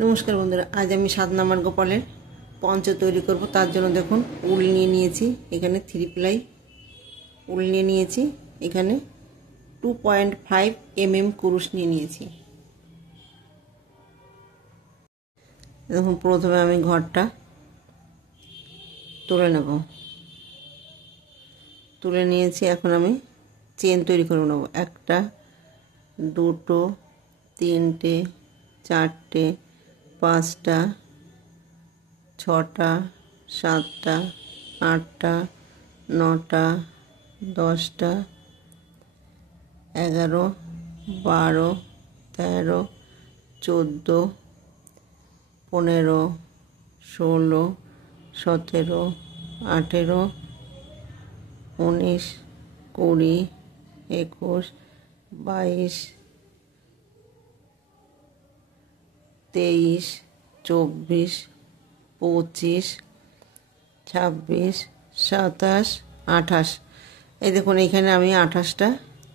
नमस्कार बंधुरा आज आमी 7 नम्बर गोपालेर पंच तैरी करब। तार जोन्नो देखुन उल निये नियेछि, एखाने 3 प्लाई उल निये नियेछि, एखाने 2.5 mm कुरुश निये नियेछि। देखुन प्रथमे आमी घरटा तुले नेब, तुले नियेछि। एखन आमी चेन तैरी करे नेब। एकटा दुटो तीनटे चारटे पाँचटा छटा सातटा आठटा नटा दसटा 11 12 13 14 15 16 17 18 19 20 21 22 23 24 25 26 27 28 এই দেখুন এখানে আমি 28টা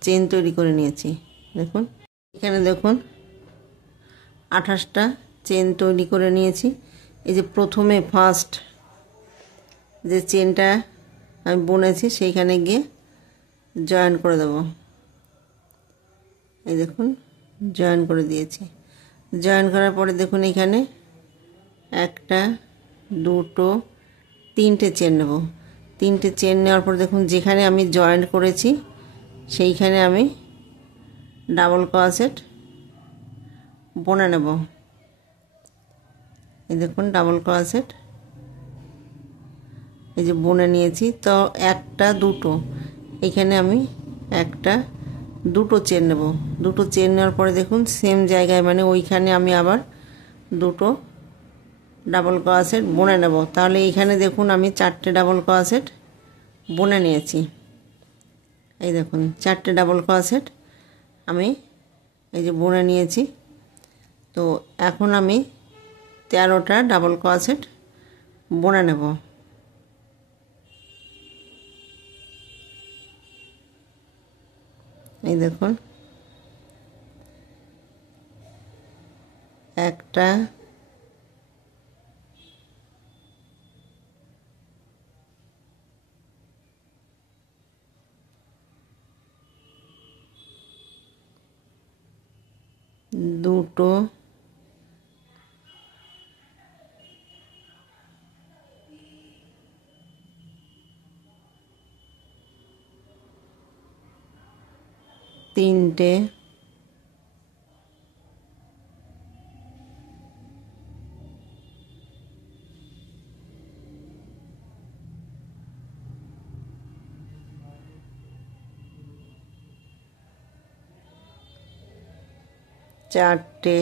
চেন তৈরি করে নিয়েছি। দেখুন এখানে দেখুন 28টা চেন তৈরি করে নিয়েছি। এই যে প্রথমে ফার্স্ট যে চেনটা আমি বুনেছি সেইখানে গিয়ে জয়েন করে দেব। এই দেখুন জয়েন করে দিয়েছি। জয়েন করার পরে দেখুন এখানে একটা দুটো তিনটে চেন নেব। তিনটে চেন নেওয়ার পর দেখুন যেখানে আমি জয়েন করেছি সেইখানে আমি ডাবল ক্রোশেট বুনে নেব। এই দেখুন ডাবল ক্রোশেট এই যে বুনে নিয়েছি। তো একটা দুটো এখানে আমি একটা দুটো চেন নেব। দুটো চেন নেওয়ার পরে দেখুন সেম জায়গায় মানে ওইখানে আমি আবার দুটো ডাবল ক্রোশেট বুনে নেব। তাহলে এইখানে দেখুন আমি চারটে ডাবল ক্রোশেট বুনে নিয়েছি। এই দেখুন চারটে ডাবল ক্রোশেট আমি এই যে বুনে নিয়েছি। তো এখন আমি 13টা ডাবল ক্রোশেট বুনে নেব। এই দেখুন একটা দুটো তিনটে চারটে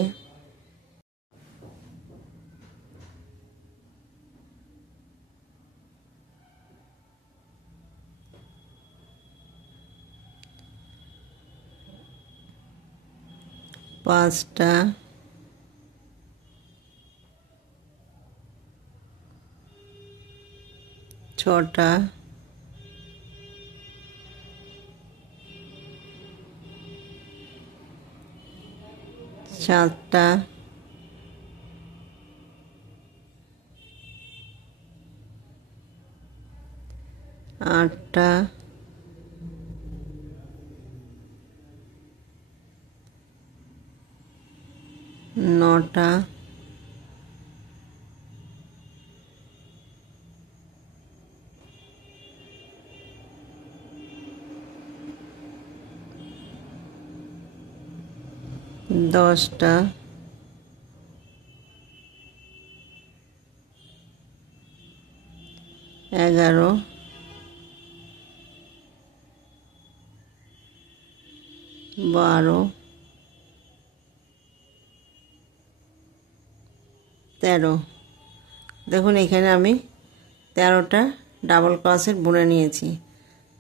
পাঁচটা ছটা সাতটা আটটা নটা দশটা 11 12 13 দেখুন এখানে আমি 13টা ডাবল ক্রোশেট বুনে নিয়েছি।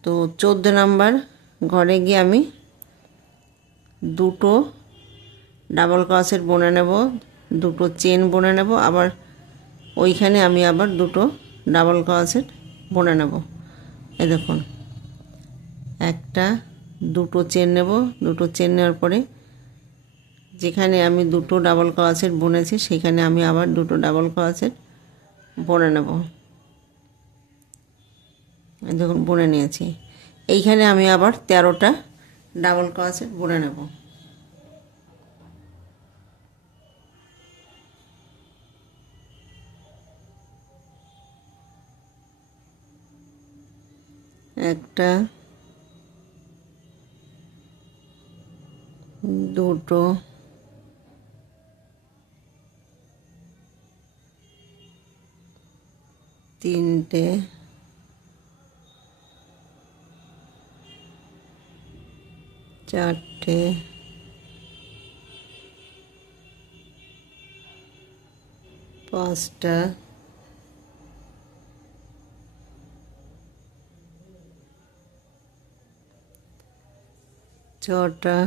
তো 14 নাম্বার ঘরে গিয়ে আমি দুটো ডাবল ক্রোশেট বুনে নেব, দুটো চেন বুনে নেব, আবার ওইখানে আমি আবার দুটো ডাবল ক্রোশেট বুনে নেব। এই দেখুন একটা দুটো চেন নেব, দুটো চেন নেওয়ার পরে যেখানে আমি দুটো ডাবল ক্রোশেট বুনেছি সেখানে আমি আবার দুটো ডাবল ক্রোশেট বুনে নেব। দেখুন বুনে নিয়েছি। এইখানে আমি আবার 13টা ডাবল ক্রোশেট বুনে নেব। একটা, দুটো, তিনটে, চারটে, পাঁচটা, ছটা,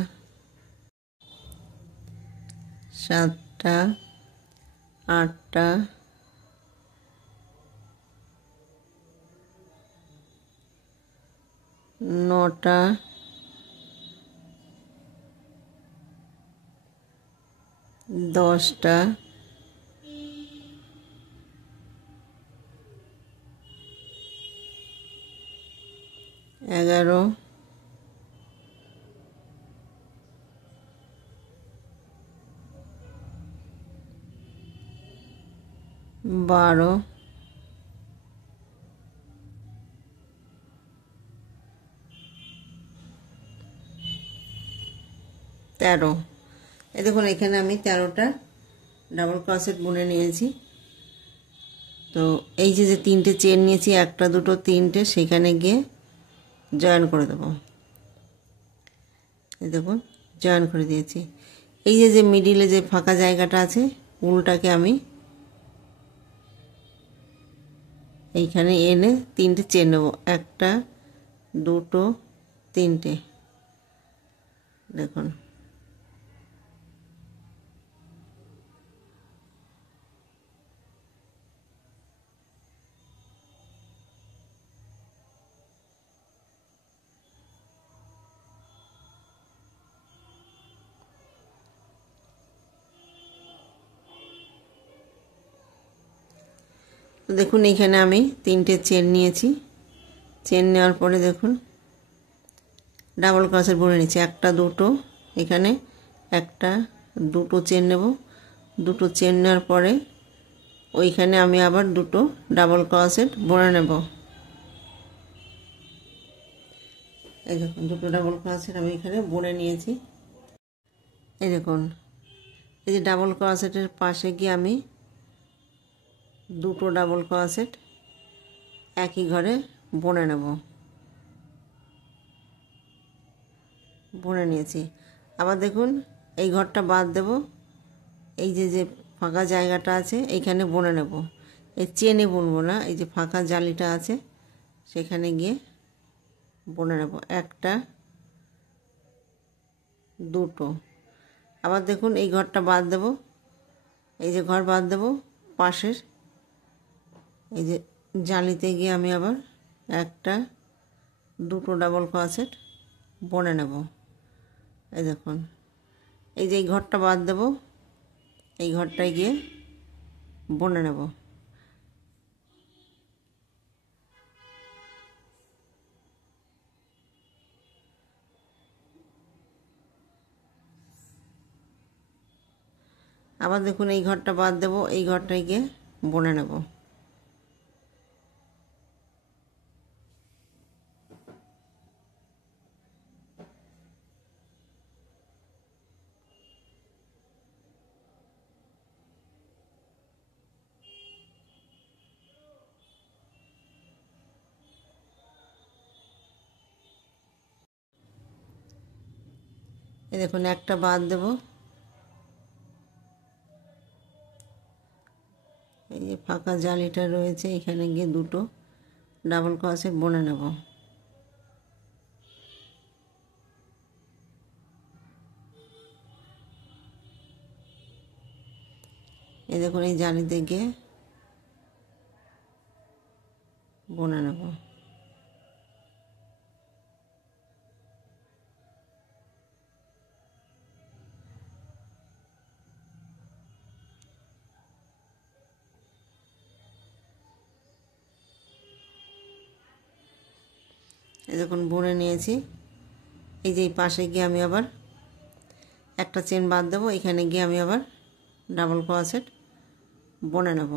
সাতটা, আটটা, নটা, 10টা, 11, 12, 13। এই দেখুন এখানে আমি 13টা ডাবল ক্রোশেট বুনে নিয়েছি। তো এই যে তিনটে চেন নিয়েছি, একটা, দুটো, তিনটে, সেখানে গিয়ে জয়েন করে দেবো। এই দেখুন জয়েন করে দিয়েছি। এই যে মিডিলে যে ফাঁকা জায়গাটা আছে, উলটাকে আমি এইখানে এনে তিনটে চেন নেব। একটা, দুটো, তিনটে। দেখুন দেখুন এইখানে আমি তিনটে চেন নিয়েছি। চেন নেওয়ার পরে দেখুন ডাবল ক্রোশেট বুনে নিচ্ছি। একটা, দুটো, এখানে একটা, দুটো চেন নেব। দুটো চেন নেওয়ার পরে ওইখানে আমি আবার দুটো ডাবল ক্রোশেট বুনে নেব। এই দেখুন দুটো ডাবল ক্রোশেট আমি এখানে বুনে নিয়েছি। এই দেখুন এই যে ডাবল ক্রোশেটের পাশে গিয়ে আমি দুটো ডাবল ক্রোশেট একই ঘরে বুনে নেব। বুনে নিয়েছি। আবার দেখুন এই ঘরটা বাদ দেব। এই যে ফাঁকা জায়গাটা আছে এইখানে বুনে নেব। এই চেনে বুনবো না, এই যে ফাঁকা জালিটা আছে সেখানে গিয়ে বুনে নেব। একটা, দুটো। আবার দেখুন এই ঘরটা বাদ দেব। এই যে ঘর বাদ দেব, পাশের এই যে জালিতে গিয়ে আমি আবার একটা, দুটো ডাবল ক্রোশেট বুনে নেব। এই দেখুন এই যে এই ঘরটা বাদ দেব, এই ঘরটায় গিয়ে বুনে নেব। আবার দেখুন এই ঘরটা বাদ দেব, এই ঘরটায় গিয়ে বুনে নেব। এই দেখুন একটা বাদ দেব। এই যে ফাঁকা জালিটা রয়েছে এখানে গিয়ে দুটো ডাবল ক্রোশেট বুনে নেব। এই দেখুন এই জালিতে গিয়ে বুনে নেব। এই দেখুন বুনে নিয়েছি। এই যে এই পাশে গিয়ে আমি আবার একটা চেন বাদ দেবো, এখানে গিয়ে আমি আবার ডাবল ক্রোশেট বুনে নেব।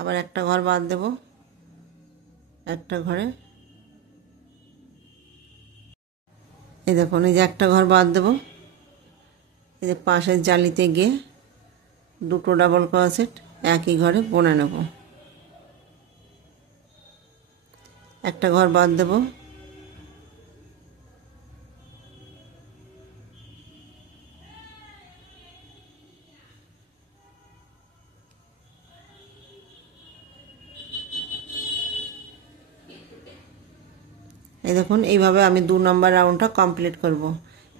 আবার একটা ঘর বাদ দেব, একটা ঘরে এই দেখুন এই যে একটা ঘর বাদ দেব, এই যে পাশের জালিতে গিয়ে দুটো ডাবল ক্রোশেট একই ঘরে বুনে নেব। একটা ঘর বাদ দেব, এই দেখুন এইভাবে আমি 2 নম্বর রাউন্ডটা কমপ্লিট করব।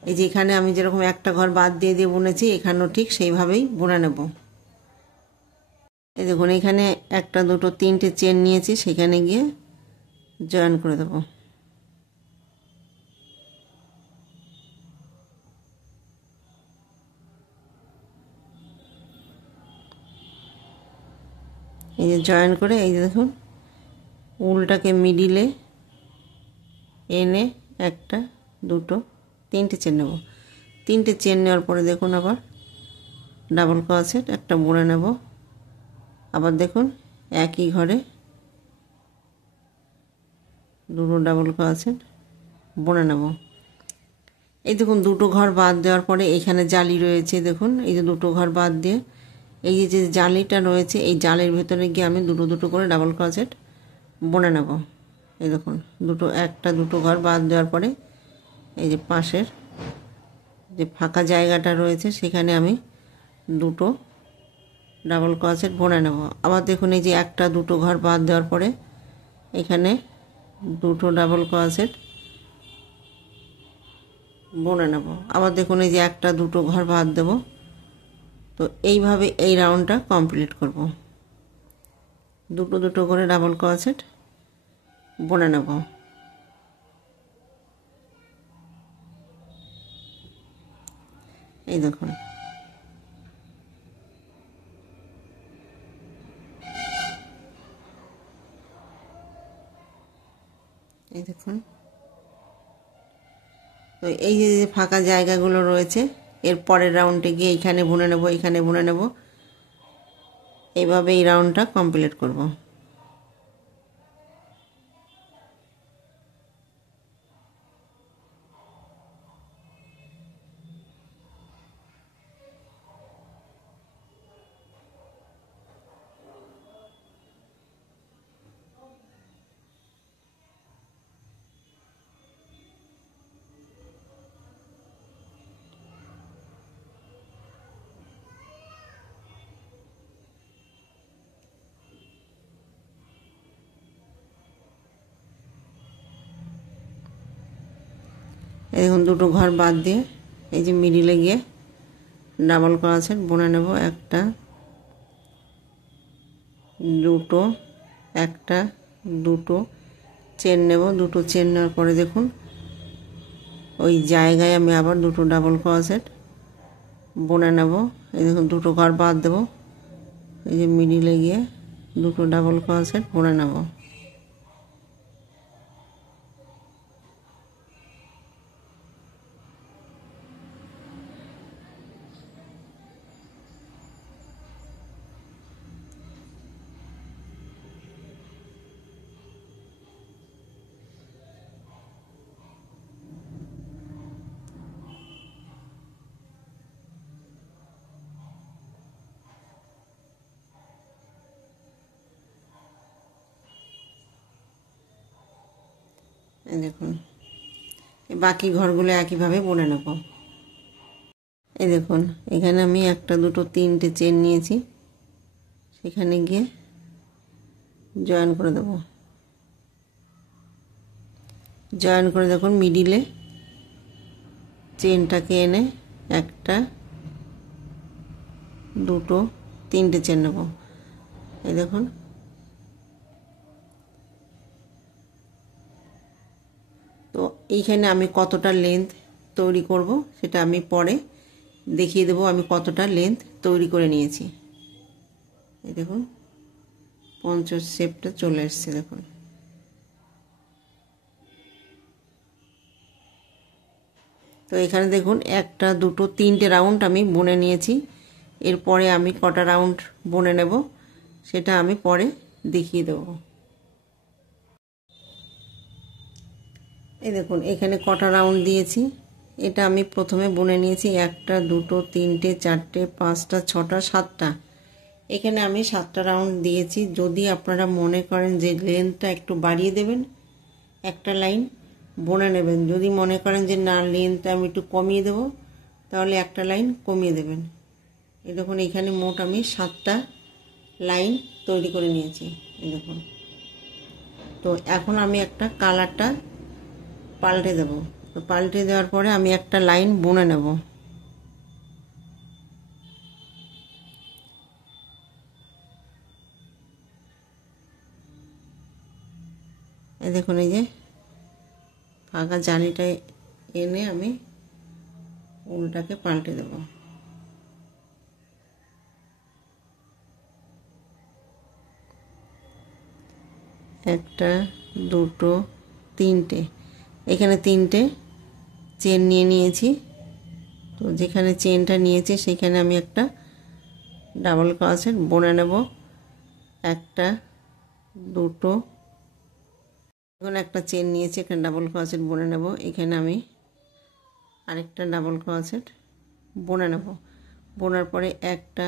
এই যে এখানে আমি যেরকম একটা ঘর বাদ দিয়ে দিয়ে বুনেছি, এখানেও ঠিক সেইভাবেই বুনে নেব। এই দেখুন এখানে একটা দুটো তিনটে চেন নিয়েছি, সেখানে গিয়ে জয়েন করে দেব। এই যে জয়েন করে এই যে দেখুন উলটাকে মিডিলে এনে একটা দুটো তিনটে চেন নেব। তিনটে চেন নেওয়ার পরে দেখুন আবার ডাবল ক্রোশেট একটা বুনে নেব। আবার দেখুন একই ঘরে দুটো ডাবল ক্রোশেট বুনে নেব। এই দেখুন দুটো ঘর বাদ দেওয়ার পরে এখানে জালি রয়েছে, দেখুন এই যে দুটো ঘর বাদ দিয়ে এই যে জালিটা রয়েছে, এই জালির ভেতরে গিয়ে আমি দুটো দুটো করে ডাবল ক্রোশেট বুনে নেব। এই দেখুন একটা দুটো ঘর বাদ দেওয়ার পরে এই যে পাশের যে ফাঁকা জায়গাটা রয়েছে, সেখানে আমি দুটো ডাবল ক্রোশেট বুনে নেব। আবার দেখুন এই যে একটা দুটো ঘর বাদ দেওয়ার পরে এখানে দুটো ডাবল ক্রোশেট বুনে নেব। আবার দেখুন এই যে একটা দুটো ঘর বাদ দেব। তো এইভাবে এই রাউন্ডটা কমপ্লিট করব। দুটো দুটো করে ডাবল ক্রোশেট বুনে নেব। এই দেখুন এই দেখুন তো এই যে ফাঁকা জায়গাগুলো রয়েছে, এর পরের রাউন্ডে গিয়ে এইখানে বুনে নেব, এইখানে বুনে নেব। এইভাবে এই রাউন্ডটা কমপ্লিট করব। এই দেখুন দুটো ঘর বাদ দিয়ে এই যে মিডিলে গিয়ে ডাবল ক্রোশেট বুনে নেব। একটা দুটো একটা দুটো চেন নেব। দুটো চেন নেওয়ার পরে দেখুন ওই জায়গায় আমি আবার দুটো ডাবল ক্রোশেট বুনে নেব। এই দেখুন দুটো ঘর বাদ দেব, এই যে মিডিলে গিয়ে দুটো ডাবল ক্রোশেট বুনে নেব। এই দেখুন বাকি ঘরগুলো একইভাবে বুনে নেব। এই দেখুন এখানে আমি একটা দুটো তিনটে চেন নিয়েছি, সেখানে গিয়ে জয়েন করে দেব। জয়েন করে দেখুন মিডিলে চেনটাকে এনে একটা দুটো তিনটে চেন নেব। এই দেখুন তো এইখানে আমি কতটা লেন্থ তৈরি করব সেটা আমি পরে দেখিয়ে দেবো আমি কতটা লেন্থ তৈরি করে নিয়েছি। এই দেখুন পঞ্চম শেপটা চলে এসছে দেখুন। তো এখানে দেখুন একটা দুটো তিনটে রাউন্ড আমি বুনে নিয়েছি। এরপরে আমি কটা রাউন্ড বুনে নেব সেটা আমি পরে দেখিয়ে দেব। এই দেখুন এখানে কটা রাউন্ড দিয়েছি, এটা আমি প্রথমে বুনে নিয়েছি একটা দুটো তিনটে চারটে পাঁচটা ছটা সাতটা। এখানে আমি 7টা রাউন্ড দিয়েছি। যদি আপনারা মনে করেন যে লেন্থটা একটু বাড়িয়ে দেবেন, একটা লাইন বুনে নেবেন। যদি মনে করেন যে না লেন্থটা আমি একটু কমিয়ে দেবো, তাহলে একটা লাইন কমিয়ে দেবেন। এই দেখুন এখানে মোট আমি 7টা লাইন তৈরি করে নিয়েছি। এই দেখুন, তো এখন আমি একটা কালারটা পাল্টে দেব। তো পাল্টে দেওয়ার পরে আমি একটা লাইন বুনে নেব। এই দেখুন এই যে ফাঁকা জালিটা এনে আমি উলটাকে পাল্টে দেব। একটা দুটো তিনটে, এখানে তিনটে চেন নিয়ে নিয়েছি। তো যেখানে চেনটা নিয়েছি সেখানে আমি একটা ডাবল ক্রোশেট বুনে নেব। একটা দুটো, এখন একটা চেন নিয়েছি, এখানে ডাবল ক্রোশেট বুনে নেব। এখানে আমি আরেকটা ডাবল ক্রোশেট বুনে নেব। বোনার পরে একটা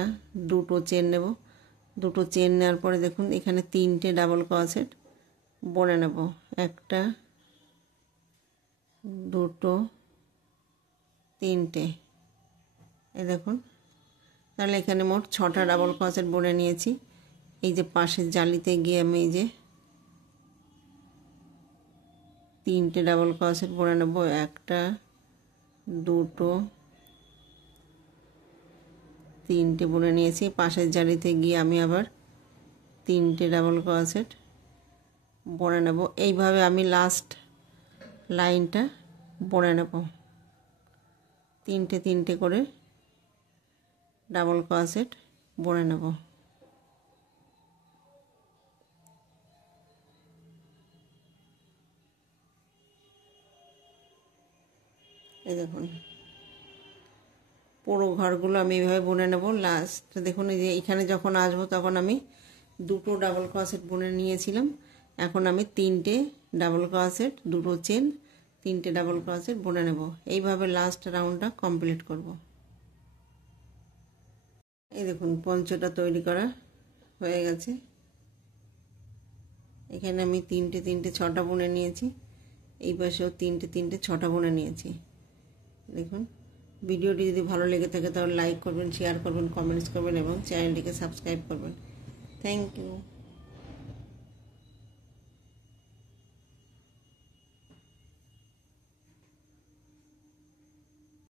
দুটো চেন নেব। দুটো চেন নেওয়ার পরে দেখুন এখানে তিনটে ডাবল ক্রোশেট বুনে নেব। একটা দুটো তিনটে, এই দেখুন, তাহলে এখানে মোট 6টা ডাবল ক্রোশেট বুনে নিয়েছি। এই যে পাশের জালিতে গিয়ে আমি এই যে তিনটে ডাবল ক্রোশেট বুনে নেব। একটা দুটো তিনটে বুনে নিয়েছি। পাশের জালিতে গিয়ে আমি আবার তিনটে ডাবল ক্রোশেট বুনে নেব। এইভাবে আমি লাস্ট লাইনটা বুনে নেব। তিনটে তিনটে করে ডাবল ক্রোশেট বুনে নেব। এই দেখুন পুরো ঘরগুলো আমি এইভাবে বুনে নেব। লাস্ট দেখুন এই যে এখানে যখন আসবো তখন আমি দুটো ডাবল ক্রোশেট বুনে নিয়েছিলাম। এখন আমি তিনটে ডাবল ক্রোশেট, দুটো চেন, তিনটে ডাবল ক্রোশেট বুনে নেব। এইভাবে লাস্ট রাউন্ডটা কমপ্লিট করব। এই দেখুন পঞ্চটা তৈরি করা হয়ে গেছে। এখানে আমি তিনটে তিনটে 6টা বুনে নিয়েছি। এই পাশেও তিনটে তিনটে 6টা বুনে নিয়েছি। দেখুন ভিডিওটি যদি ভালো লেগে থাকে তাহলে লাইক করবেন, শেয়ার করবেন, কমেন্টস করবেন এবং চ্যানেলটিকে সাবস্ক্রাইব করবেন। Thank you.